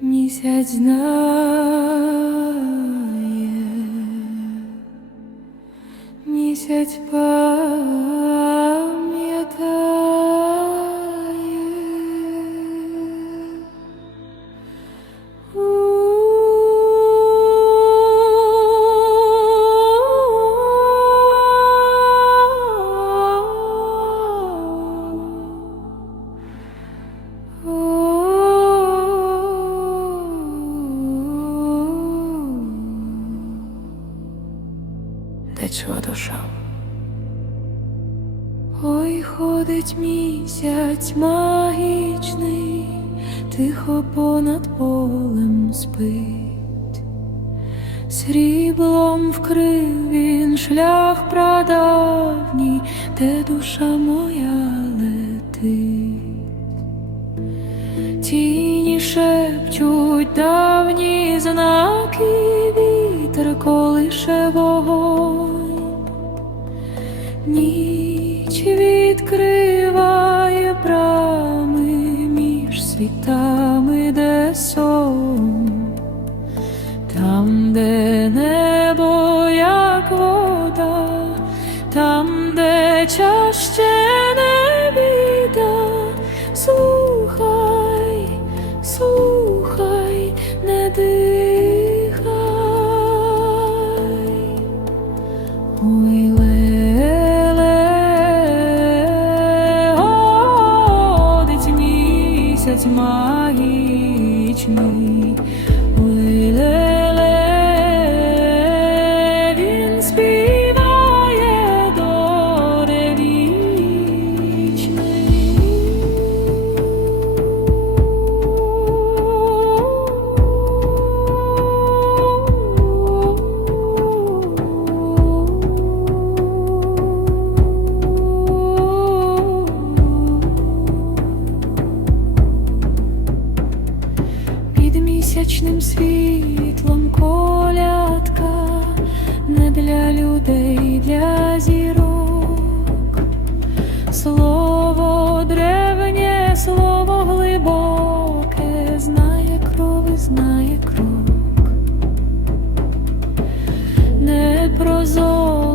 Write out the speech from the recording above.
Місяць знає, місяць пам'ятає. Де душа? Ой, ходить місяць магічний, тихо понад полем спить, сріблом вкрив він шлях прадавній, де душа моя летить. Тіні шепчуть давні знаки, вітер колише вогонь. Ніч відкриває брами між світами, де сон, там, де небо, як вода, там, де час ще не біда, слухай, слухай, не дихай. Місяць магічний. місячним світлом колядка не для людей, для зірок, слово древнє, слово глибоке, знає кров знає крок, не прозоре.